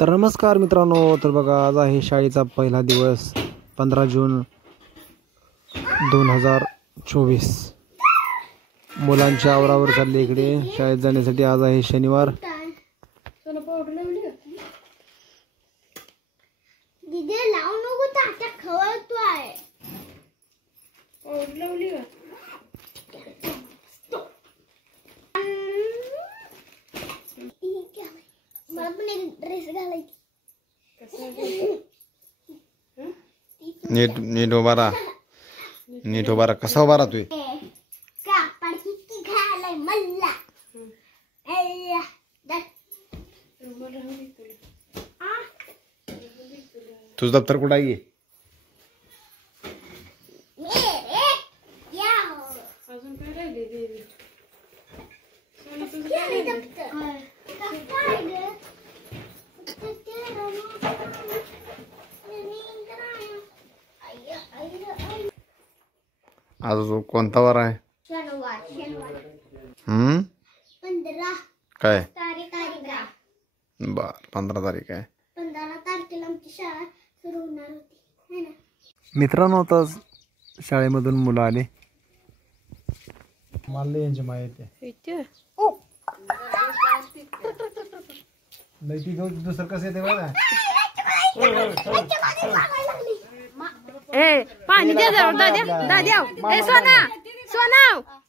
तर नमस्कार मित्रांनो, तर बघा आज आहे शाळेचा पहिला दिवस 15 जून 2024. मुलांच्या आवरावर चालले इकडे शाळेत जाण्यासाठी. आज आहे शनिवार. नीट उभा राहा. नीट उभा राहा. कसा उभा राहतोय? तुझं दप्तर कुठं आहे? आज कोणता वार आहे? काय? 15 तारीख आहे. 15 तारखेला आमची शाळा सुरू होणार होती ना. मित्रांनो, आता शाळेमधून मुलं आले. मला यांची माहिती आहे. दुसरं कसं येते बघा. ए पाणी दे जरा दाद्या. ए सोना सोना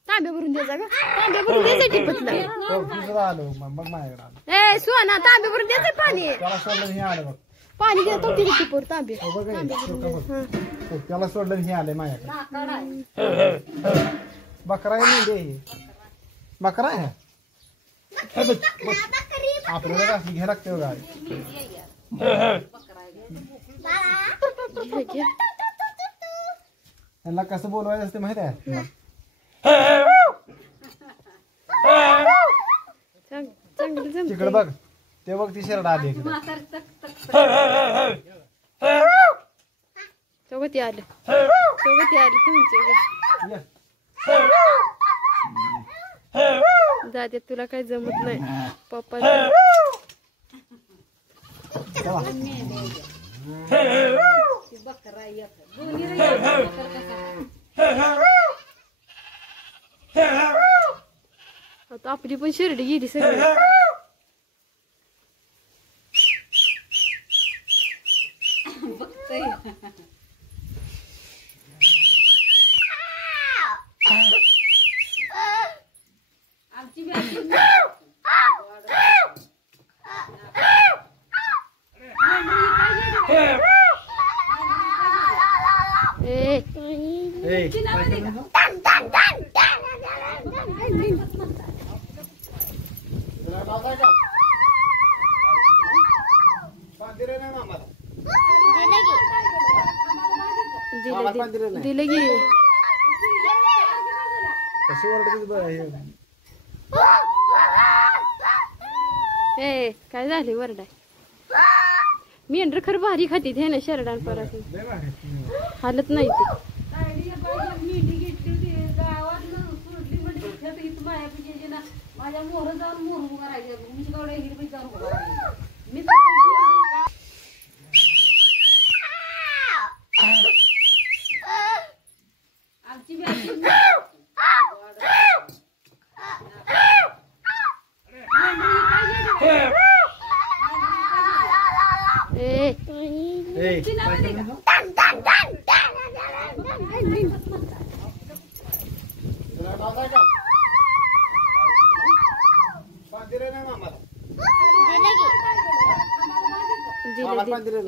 तांबे भरून दे जा ग. तांबे भरून दे टिपतलं. ए सोना तांबे भरून दे पाणी. पाणी दे तो तिथे टिपूर तांबे. त्याला सोडलं हे आले माझ्याकडे. बकरा आहे दे. बकरा आहे आपल्याला घ्या लागते गाडी. त्यांना कसं बोलवायचं असते माहित आहे? तिकडे बघ, ते बघ ती शेरडा आली. सोबत आलं तुमच्या दाद्या. तुला काय जमत नाही पप्पा. आता आपली पण शिर्डी गेली सगळी. दिले गे ए काय झाले वरडाय. मेंढर खर भारी खाती हे ना शरडान परत हालत नाही ते. माझ्या मोर जाऊन मोर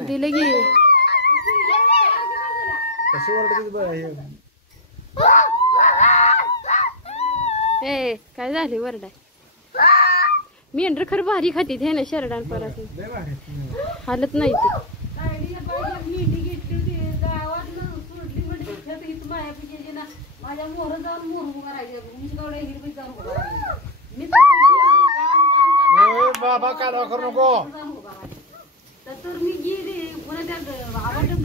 दिले गे. ए काय झाले वरडाय. मेंढर खर भारी खाती हे ना शरडान परत हालत नाही ते. माझ्या मोर जाऊन मोर बाबा कालवा करू नको. तर मी गेली पुन्हा त्या आवडत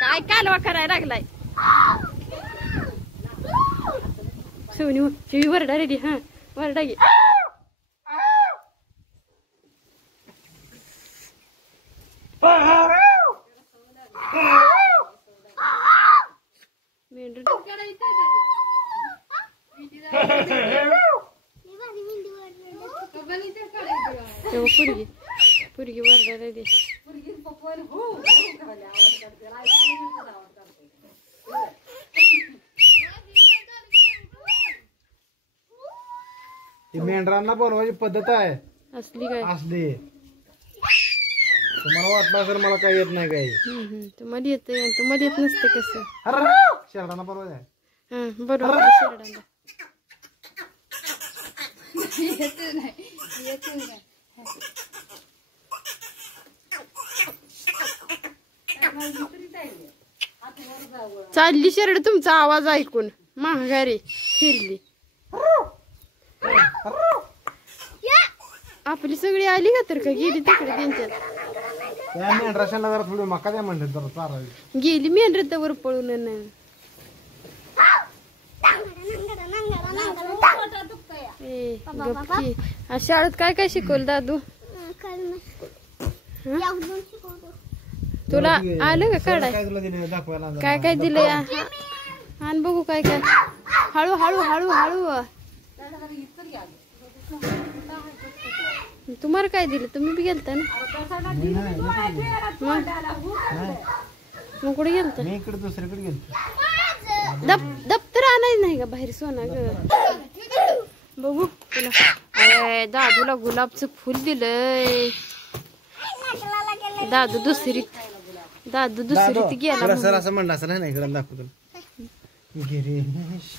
काय कालवा करायला लागलाय. शिवी वरडा रेडी हा वरडा घे मेंढर तेव्हा पुरगी वरडा रेडी ती मेंढरांना बोलवायची पद्धत आहे असली काय असली. तुम्हाला वाटलं असेल मला काही येत नाही काही. तुम्हाला येतं तुम्हाला येत नसतं कसं शेरडांना बोलवायचं आहे. हा बरोबर शेरडांना चालली शेरड तुमचा आवाज ऐकून महागारी फिरली. आपली सगळी आली का तर का गेली तिकडे त्यांच्यात त्या मेंढराशांना जरा थोडी मका द्या म्हणलं जरा चारावी. गेली मेंढरतावर पळून गप्पी. आज शाळेत काय काय शिकवलं दादू तुला आलं का काढाय काय तुला दिलं दाखवायला काय काय दिलंय आण बघू काय काय हळू हळू हळू हळू तुम्हाला काय दिलं तुम्ही बी गेलता ना मग कुठे गेलता मी इकडे दुसरीकडे गेलो. दप्तर आणायचं नाही का बाहेर सोना ग बघू तुला दादूला गुलाबचं फुल दिलंय दादू दुसरीत गेला सर असं म्हणलं असं नाही इकडे दाखवतो. गिरीश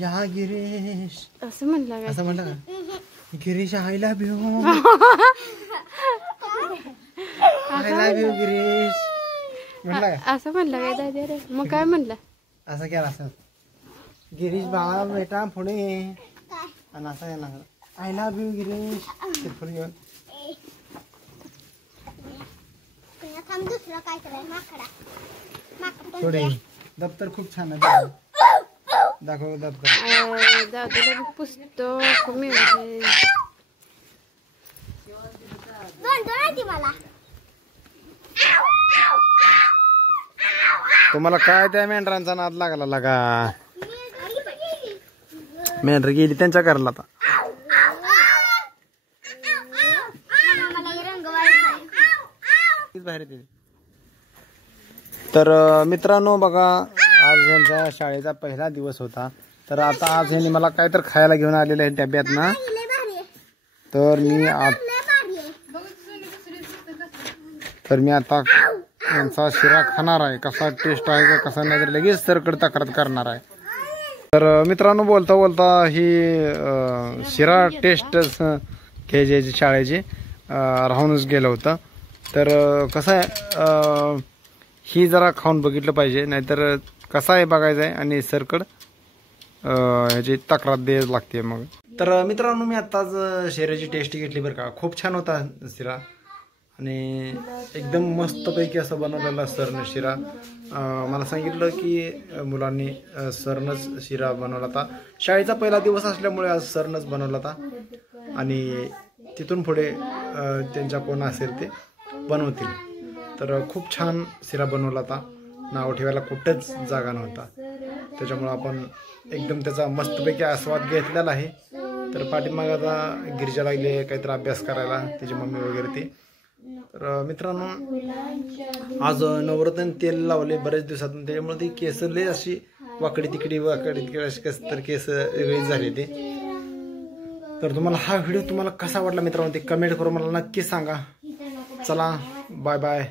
या गिरीश असं म्हणला काय असं म्हणलं का Girish I love you Girish म्हणला का असं म्हणला काय दादा रे मग काय म्हणला असं केलं असं गिरीश बाळा बेटा पुढे आणि असं आहे ना आय लव्ह यू गिरीश ते पुढे घेऊन दुसरं काय करायचं माकडा थोडे दप्तर खूप छान आहे. दाखव दप्तर. दादूला बी पुस्तक मिळाले मला तुम्हाला काय त्या मेंढरांचा नाद लागला लागा मेंढर गेली त्यांच्या घरला आता. तर मित्रांनो बघा आज यांचा शाळेचा पहिला दिवस होता. तर आता आज यांनी मला काय तर खायला घेऊन आलेलं आहे डब्यात ना. तर मी आता यांचा शिरा खाणार आहे कसा टेस्ट आहे का कसा नाही तर लगेच सरकड तक्रार करणार आहे. तर मित्रांनो बोलता बोलता ही शिरा टेस्ट घ्यायची शाळेची राहूनच गेलं होतं. तर कसं आहे ही जरा खाऊन बघितलं पाहिजे नाहीतर कसं आहे बघायचं आहे आणि सरकड ह्याची तक्रार द्यायला लागते मग. तर मित्रांनो मी आत्ताच शिऱ्याची टेस्ट घेतली बरं का खूप छान होता शिरा आणि एकदम मस्तपैकी असं बनवलेला सरनं शिरा. मला सांगितलं की मुलांनी सरनच शिरा बनवला होता. शाळेचा पहिला दिवस असल्यामुळे आज सरनच बनवला होता आणि तिथून पुढे त्यांच्या कोण असेल ते बनवतील. तर खूप छान शिरा बनवला होता. नाव ठेवायला कुठंच जागा नव्हता. त्याच्यामुळं आपण एकदम त्याचा मस्तपैकी आस्वाद घेतलेला आहे. तर पाठीमाग आता गिरिजा लागली काहीतरी अभ्यास करायला त्याची मम्मी वगैरे ते. तर मित्रांनो आज नवरत्न तेल लावले बरेच दिवसातून त्याच्यामुळे ती केस लय अशी वाकडी तिकडी अशी कस तर केस वेगळीच झाली ते. तर तुम्हाला हा व्हिडिओ तुम्हाला कसा वाटला मित्रांनो ते कमेंट करून मला नक्की सांगा. चला बाय बाय.